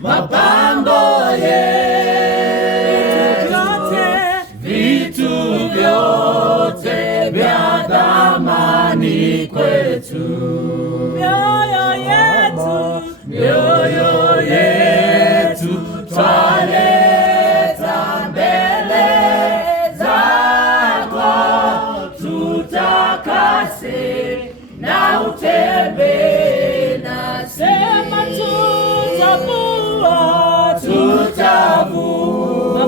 Mapambo yetu, vitu vyote vya thamani kwetu, mioyo yetu twaleta mbele zako, tutakase na utembee nasi. Tutavua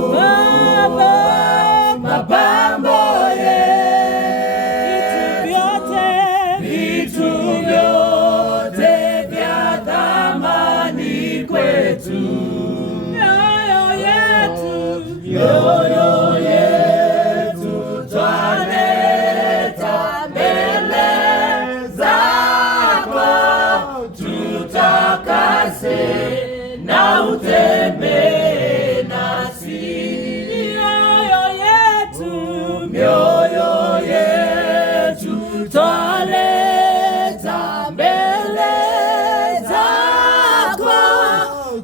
mapambo yetu, vitu vyote vya thamani kwetu, mioyo yetu twaleta mbele zako, tutakase na utembee nasi. Mioyo yetu twaleta mbele zako,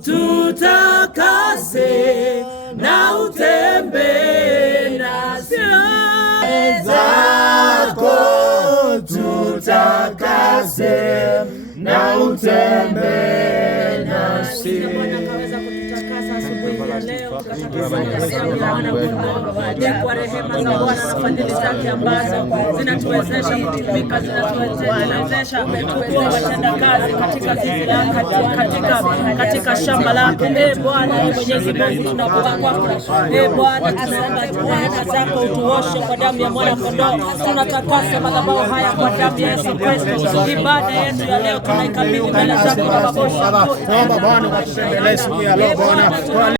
tutakase na utembee nasi. Zako tutakase na utembee nasi. Kwa rehema za Bwana na fadhili zake ambazo zinatuwezesha kutumika, zinatuwezesha kuwa watendakazi katika zizi lake, katika shamba lake. Bwana Mwenyezi Mungu, tunakuomba kwako Bwana, tunaomba neema zako utuoshe kwa damu ya mwana kondoo. Tunatakasa madhabahu haya kwa damu ya Yesu Kristo. Ibada yetu ya leo tunaikabidhi mbele zako Baba. Naomba Bwana ututembelee siku ya leo Bwana.